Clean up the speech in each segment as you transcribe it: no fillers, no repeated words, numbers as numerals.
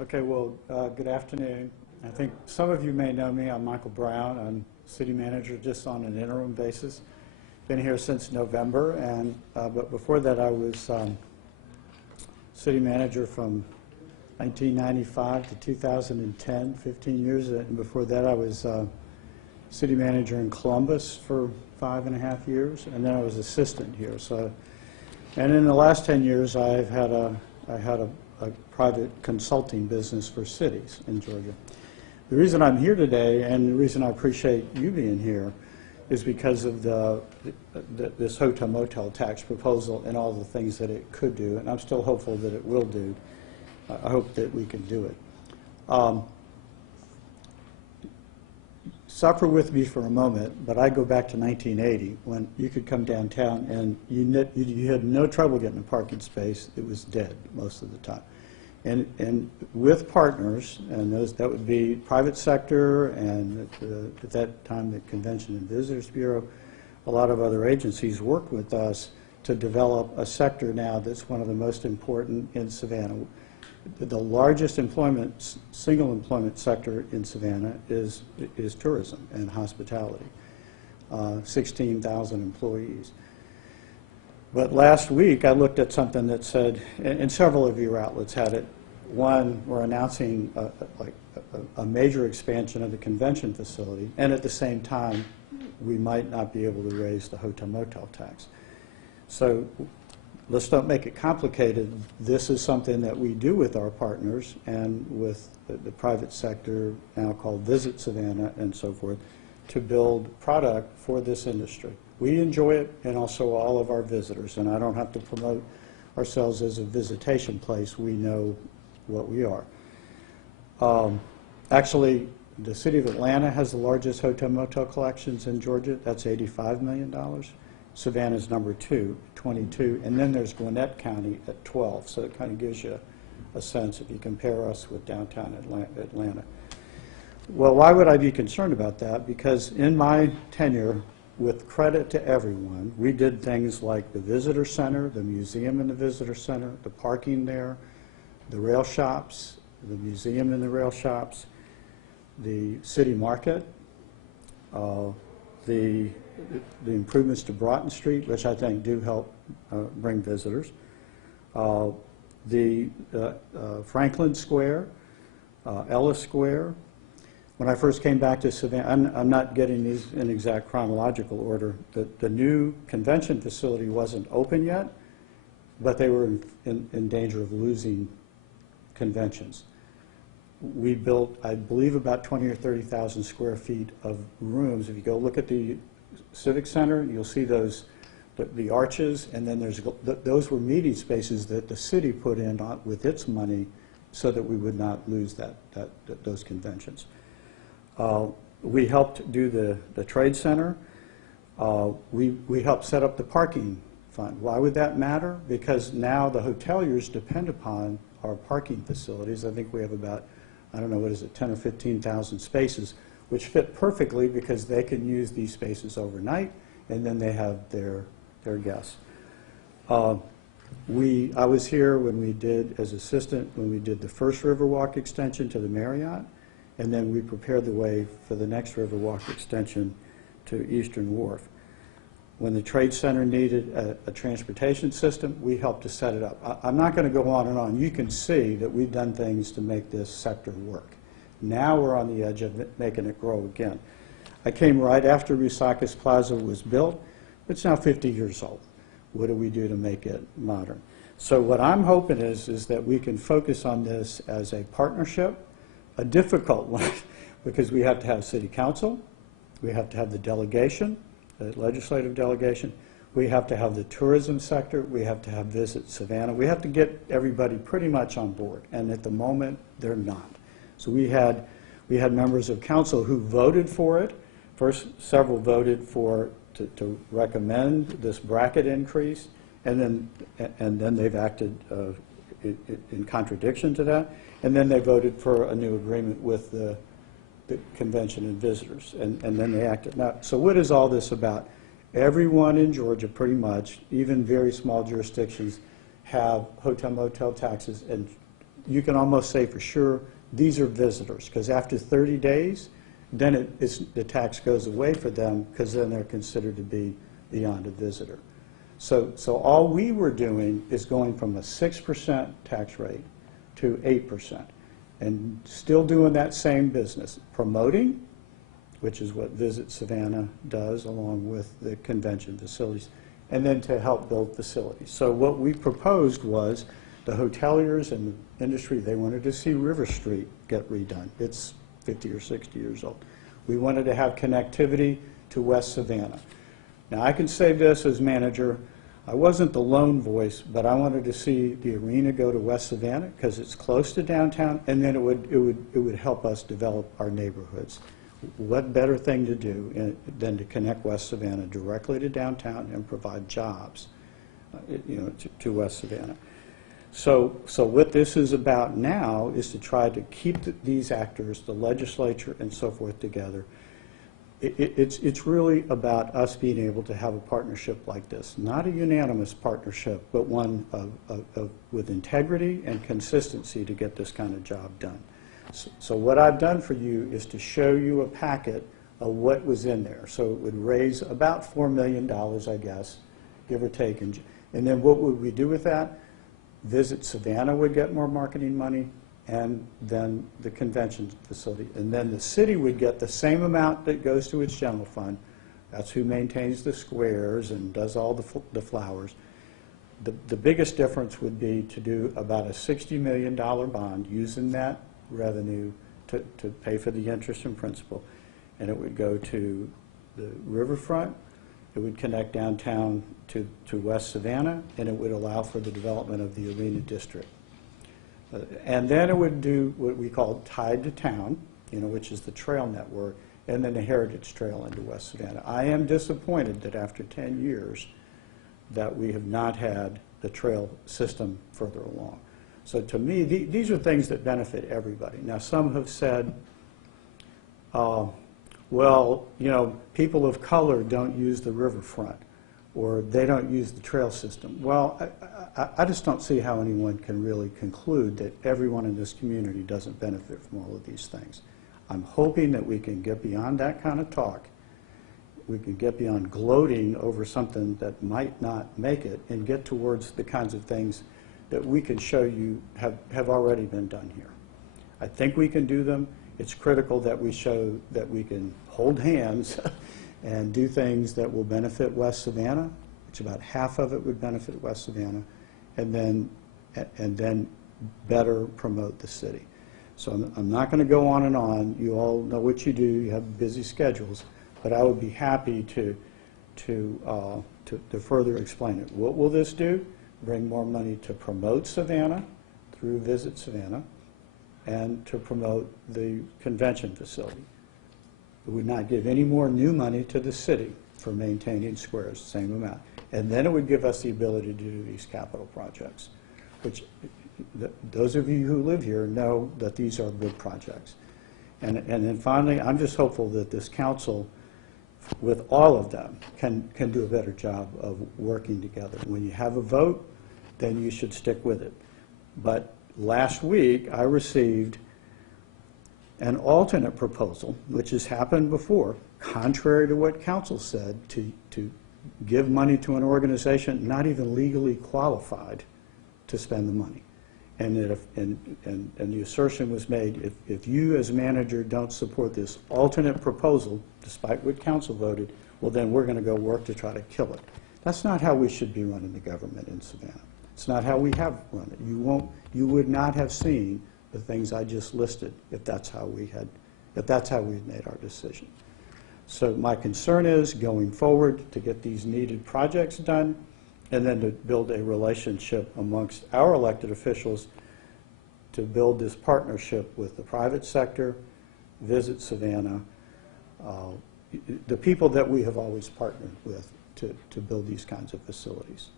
Okay, well, good afternoon. I think some of you may know me. I'm Michael Brown. I'm city manager just on an interim basis. Been here since November, but before that I was city manager from 1995 to 2010, 15 years, and before that I was city manager in Columbus for 5.5 years, and then I was assistant here. And in the last 10 years I had a private consulting business for cities in Georgia. The reason I'm here today, and the reason I appreciate you being here, is because of this hotel-motel tax proposal and all the things that it could do, and I'm still hopeful that it will do. I hope that we can do it. Suffer with me for a moment, but I go back to 1980 when you could come downtown and you had no trouble getting a parking space. It was dead most of the time. And with partners, and that would be private sector and at that time the Convention and Visitors Bureau, a lot of other agencies worked with us to develop a sector now that's one of the most important in Savannah. The largest single employment sector in Savannah is tourism and hospitality, 16,000 employees. But last week I looked at something that said, and several of your outlets had it, one, we're announcing a major expansion of the convention facility, and at the same time we might not be able to raise the hotel-motel tax. So let's don't make it complicated. This is something that we do with our partners and with the private sector, now called Visit Savannah and so forth, to build product for this industry. We enjoy it, and also all of our visitors, and I don't have to promote ourselves as a visitation place. We know what we are. Actually, the city of Atlanta has the largest hotel-motel collections in Georgia. That's $85 million. Savannah's number 2, 22, and then there's Gwinnett County at 12. So it kind of gives you a sense if you compare us with downtown Atlanta. Well, why would I be concerned about that? Because in my tenure, with credit to everyone, we did things like the visitor center, the museum in the visitor center, the parking there, the rail shops, the museum in the rail shops, the city market, the improvements to Broughton Street, which I think do help bring visitors, the Franklin Square, Ellis Square. When I first came back to Savannah, I'm not getting these in exact chronological order. The new convention facility wasn't open yet, but they were in danger of losing conventions. We built, I believe, about 20 or 30,000 square feet of rooms. If you go look at the Civic Center, you'll see those, the arches, and then those were meeting spaces that the city put in with its money so that we would not lose those conventions. We helped do the Trade Center. We helped set up the parking fund. Why would that matter? Because now the hoteliers depend upon our parking facilities. I think we have about, I don't know, what is it, 10 or 15,000 spaces, which fit perfectly because they can use these spaces overnight, and then they have their guests. I was here when we did, as assistant, when we did the first Riverwalk extension to the Marriott, and then we prepared the way for the next Riverwalk extension to Eastern Wharf. When the Trade Center needed a transportation system, we helped to set it up. I'm not going to go on and on. You can see that we've done things to make this sector work. Now we're on the edge of making it grow again. I came right after Rusakis Plaza was built. It's now 50 years old. What do we do to make it modern? So what I'm hoping is that we can focus on this as a partnership, a difficult one, because we have to have city council, we have to have the delegation, the legislative delegation, we have to have the tourism sector, we have to have Visit Savannah, we have to get everybody pretty much on board, and at the moment they're not. So we had members of council who voted for it. First, several voted to recommend this bracket increase, and then they've acted in contradiction to that, and then they voted for a new agreement with the convention and visitors, and then they acted. Now, so what is all this about? Everyone in Georgia, pretty much, even very small jurisdictions, have hotel-motel taxes, and you can almost say for sure these are visitors, because after 30 days, then the tax goes away for them, because then they're considered to be beyond a visitor. So all we were doing is going from a 6% tax rate to 8%, and still doing that same business, promoting, which is what Visit Savannah does along with the convention facilities, and then to help build facilities. So what we proposed was the hoteliers and the industry, they wanted to see River Street get redone. It's 50 or 60 years old. We wanted to have connectivity to West Savannah. Now, I can say this as manager, I wasn't the lone voice, but I wanted to see the arena go to West Savannah because it's close to downtown, and then it would help us develop our neighborhoods. What better thing to do than to connect West Savannah directly to downtown and provide jobs, to West Savannah. So what this is about now is to try to keep these actors, the legislature and so forth, together. It's really about us being able to have a partnership like this, not a unanimous partnership, but one with integrity and consistency to get this kind of job done. So what I've done for you is to show you a packet of what was in there. So it would raise about $4 million, I guess, give or take. And then what would we do with that? Visit Savannah would get more marketing money, and then the convention facility. And then the city would get the same amount that goes to its general fund. That's who maintains the squares and does all the flowers. The biggest difference would be to do about a $60 million bond using that revenue to pay for the interest and principal. And it would go to the riverfront, it would connect downtown to West Savannah, and it would allow for the development of the arena district. And then it would do what we call tied to town, which is the trail network, and then the heritage trail into West Savannah. I am disappointed that after 10 years that we have not had the trail system further along. So to me, these are things that benefit everybody. Now, some have said, well, people of color don't use the riverfront, or they don't use the trail system. Well, I just don't see how anyone can really conclude that everyone in this community doesn't benefit from all of these things. I'm hoping that we can get beyond that kind of talk. We can get beyond gloating over something that might not make it and get towards the kinds of things that we can show you have already been done here. I think we can do them. It's critical that we show that we can hold hands and do things that will benefit West Savannah, which about half of it would benefit West Savannah, and then better promote the city. So I'm not going to go on and on. You all know what you do. You have busy schedules, but I would be happy to further explain it. What will this do? Bring more money to promote Savannah through Visit Savannah, and to promote the convention facility. It would not give any more new money to the city for maintaining squares, same amount. And then it would give us the ability to do these capital projects, which those of you who live here know that these are good projects. And then finally, I'm just hopeful that this council, with all of them, can do a better job of working together. When you have a vote, then you should stick with it. But last week, I received an alternate proposal, which has happened before, contrary to what council said, to give money to an organization not even legally qualified to spend the money. And the assertion was made, if you as manager don't support this alternate proposal, despite what council voted, well then we're going to go work to try to kill it. That's not how we should be running the government in Savannah. It's not how we have run it. You would not have seen the things I just listed if that's how we had made our decision. So my concern is going forward to get these needed projects done, and then to build a relationship amongst our elected officials to build this partnership with the private sector, Visit Savannah, the people that we have always partnered with to build these kinds of facilities.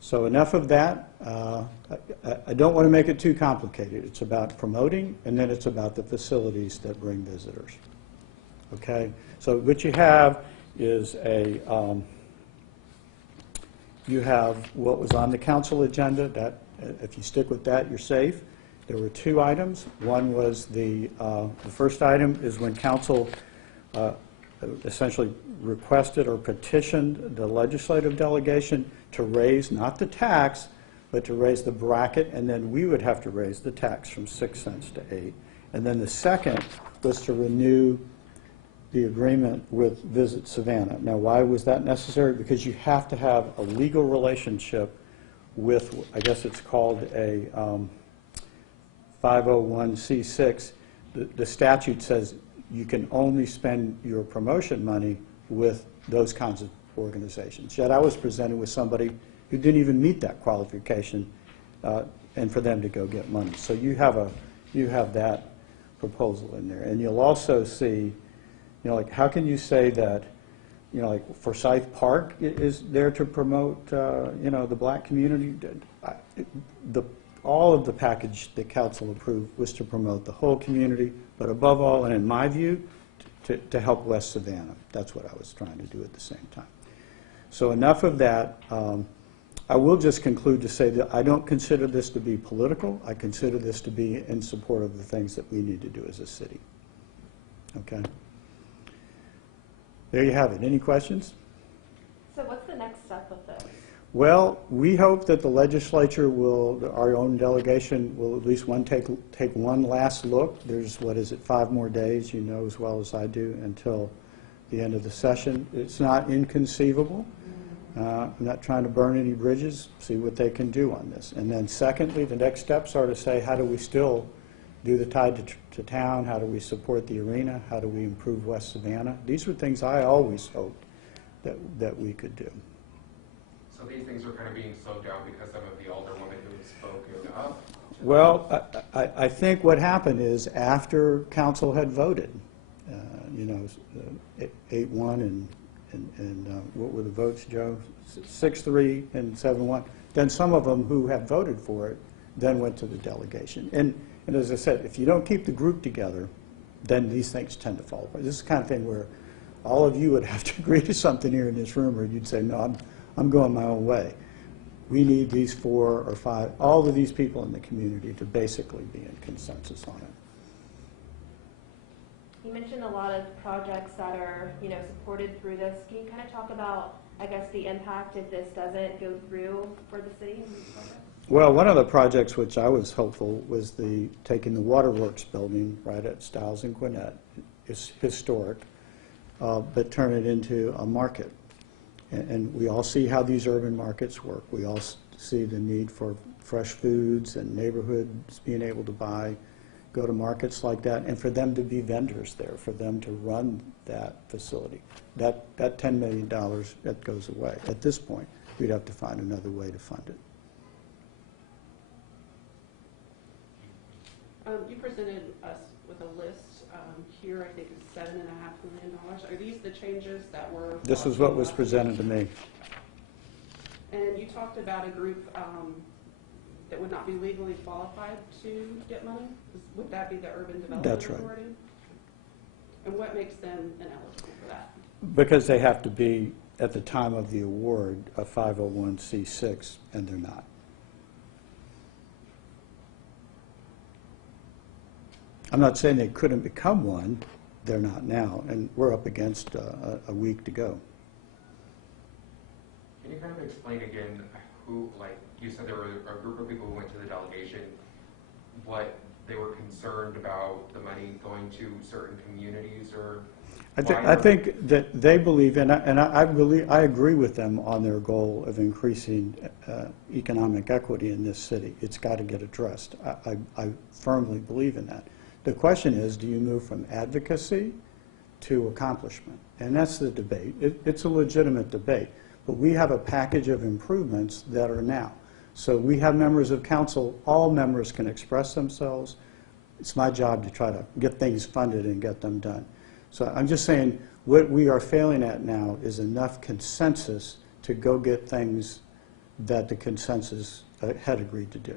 So enough of that. I don't want to make it too complicated. It's about promoting, and then it's about the facilities that bring visitors. Okay? So what you have is you have what was on the council agenda. That if you stick with that, you're safe. There were two items. One was the first item is when council essentially requested or petitioned the legislative delegation to raise, not the tax, but to raise the bracket, and then we would have to raise the tax from 6 cents to 8. And then the second was to renew the agreement with Visit Savannah. Now, why was that necessary? Because you have to have a legal relationship with, I guess it's called a 501c6. The statute says you can only spend your promotion money with those kinds of organizations. Yet I was presented with somebody who didn't even meet that qualification, and for them to go get money. So you have that proposal in there. And you'll also see, like, how can you say that, like Forsyth Park is there to promote, the black community? All of the package that council approved was to promote the whole community, but above all, and in my view, to help West Savannah. That's what I was trying to do at the same time. So enough of that. I will just conclude to say that I don't consider this to be political. I consider this to be in support of the things that we need to do as a city. Okay? There you have it. Any questions? So what's the next step with this? Well, we hope that the legislature will, our own delegation, will at least take one last look. There's, 5 more days, you know as well as I do, until the end of the session. It's not inconceivable. I'm not trying to burn any bridges, see what they can do on this. And then secondly, the next steps are to say, how do we still do the Tide to Town? How do we support the arena? How do we improve West Savannah? These were things I always hoped that we could do. So these things are kind of being slowed down because some of the alderwomen who have spoken up? Well, I think what happened is after council had voted, 8-1 and what were the votes, Joe? 6-3 and 7-1. Then some of them who had voted for it then went to the delegation. And as I said, if you don't keep the group together, then these things tend to fall apart. This is the kind of thing where all of you would have to agree to something here in this room, or you'd say, no, I'm going my own way. We need these 4 or 5, all of these people in the community to basically be in consensus on it. You mentioned a lot of projects that are, supported through this. Can you kind of talk about, I guess, the impact if this doesn't go through for the city? Well, one of the projects which I was hopeful was taking the Waterworks building right at Stiles and Gwinnett. It's historic, but turn it into a market. And we all see how these urban markets work. We all see the need for fresh foods and neighborhoods being able to go to markets like that, and for them to be vendors there, for them to run that facility. That $10 million, that goes away. At this point, we'd have to find another way to fund it. You presented us with a list here, I think it's $7.5 million. Are these the changes that were? This is what was presented to me. And you talked about a group that would not be legally qualified to get money. Would that be the Urban Development That's right. Authority? And what makes them ineligible for that? Because they have to be, at the time of the award, a 501c6, and they're not. I'm not saying they couldn't become one. They're not now, and we're up against a week to go. Can you kind of explain again who, like you said, there were a group of people who went to the delegation, what they were concerned about the money going to certain communities, or? I think that they believe, and I agree with them on their goal of increasing economic equity in this city. It's got to get addressed. I firmly believe in that. The question is, do you move from advocacy to accomplishment? And that's the debate. It's a legitimate debate. But we have a package of improvements that are now. So we have members of council. All members can express themselves. It's my job to try to get things funded and get them done. So I'm just saying what we are failing at now is enough consensus to go get things that the consensus had agreed to do.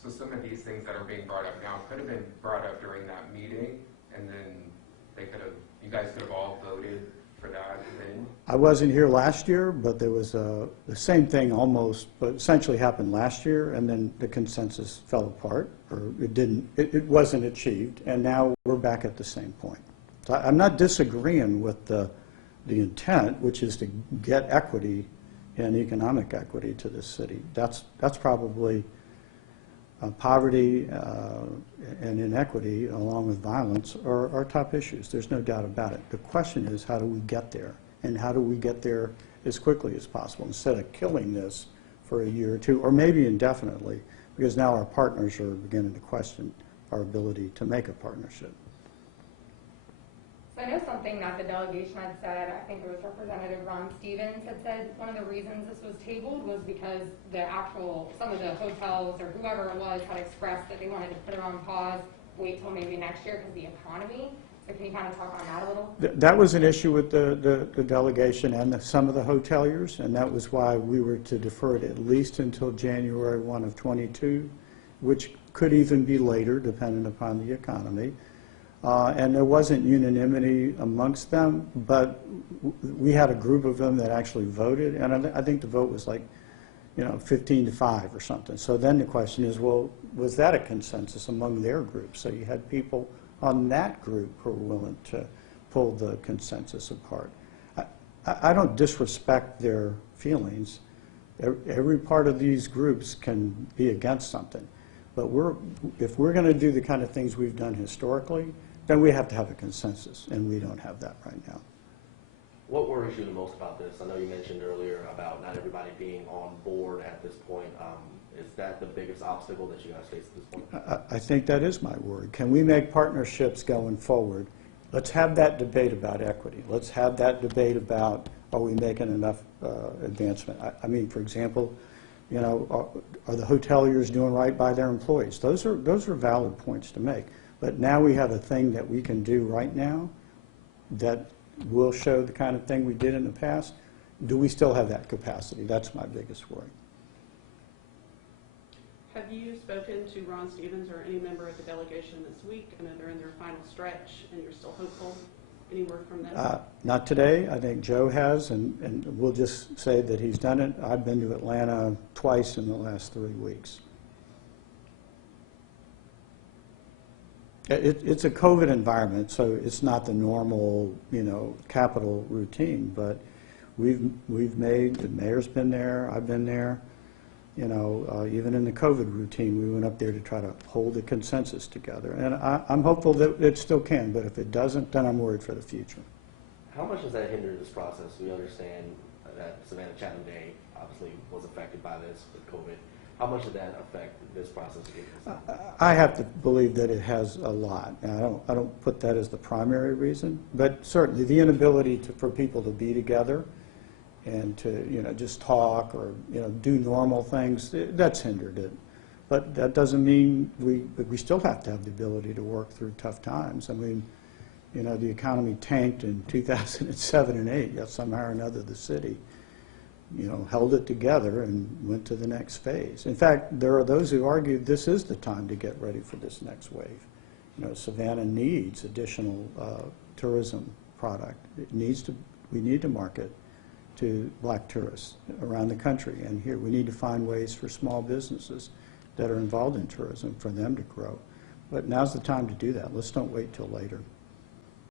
So some of these things that are being brought up now could have been brought up during that meeting, and then you guys could have all voted for that then? I wasn't here last year, but there was the same thing almost, but essentially happened last year, and then the consensus fell apart. or it wasn't achieved, and now we're back at the same point. So I'm not disagreeing with the intent, which is to get equity and economic equity to this city. That's probably poverty and inequity, along with violence, are top issues. There's no doubt about it. The question is, how do we get there? And how do we get there as quickly as possible, instead of killing this for a year or two, or maybe indefinitely, because now our partners are beginning to question our ability to make a partnership. So I know something that the delegation had said, I think it was Representative Ron Stevens had said one of the reasons this was tabled was because some of the hotels or whoever it was had expressed that they wanted to put it on pause, wait till maybe next year because of the economy. So can you kind of talk on that a little? That was an issue with the delegation and some of the hoteliers, and that was why we were to defer it at least until January 1 of 22, which could even be later, depending upon the economy. And there wasn't unanimity amongst them, but we had a group of them that actually voted, and I think the vote was like, 15-5 or something. So then the question is, well, was that a consensus among their group? So you had people on that group who were willing to pull the consensus apart. I don't disrespect their feelings. Every part of these groups can be against something. But if we're going to do the kind of things we've done historically, then we have to have a consensus, and we don't have that right now. What worries you the most about this? I know you mentioned earlier about not everybody being on board at this point. Is that the biggest obstacle that you guys face at this point? I think that is my worry. Can we make partnerships going forward? Let's have that debate about equity. Let's have that debate about, are we making enough advancement? I mean, for example, are the hoteliers doing right by their employees? Those are valid points to make. But now we have a thing that we can do right now that will show the kind of thing we did in the past. Do we still have that capacity? That's my biggest worry. Have you spoken to Ron Stevens or any member of the delegation this week? I know they're in their final stretch, and you're still hopeful. Any word from them? Not today. I think Joe has, and we'll just say that he's done it. I've been to Atlanta twice in the last 3 weeks. It's a COVID environment, so it's not the normal, Capitol routine. But the mayor's been there. I've been there. Even in the COVID routine, we went up there to try to hold a consensus together. And I'm hopeful that it still can, but if it doesn't, then I'm worried for the future. How much does that hinder this process? We understand that Savannah Chatham Day obviously was affected by this with COVID. How much did that affect this process? I have to believe that it has a lot. And I don't put that as the primary reason, but certainly the inability for people to be together and to just talk or do normal things, that's hindered it. But that doesn't mean we still have to have the ability to work through tough times. I mean, the economy tanked in 2007 and 8. Yet somehow or another the city held it together and went to the next phase. In fact, there are those who argue this is the time to get ready for this next wave. Savannah needs additional tourism product. We need to market to black tourists around the country. And here we need to find ways for small businesses that are involved in tourism for them to grow. But now's the time to do that. Let's don't wait till later.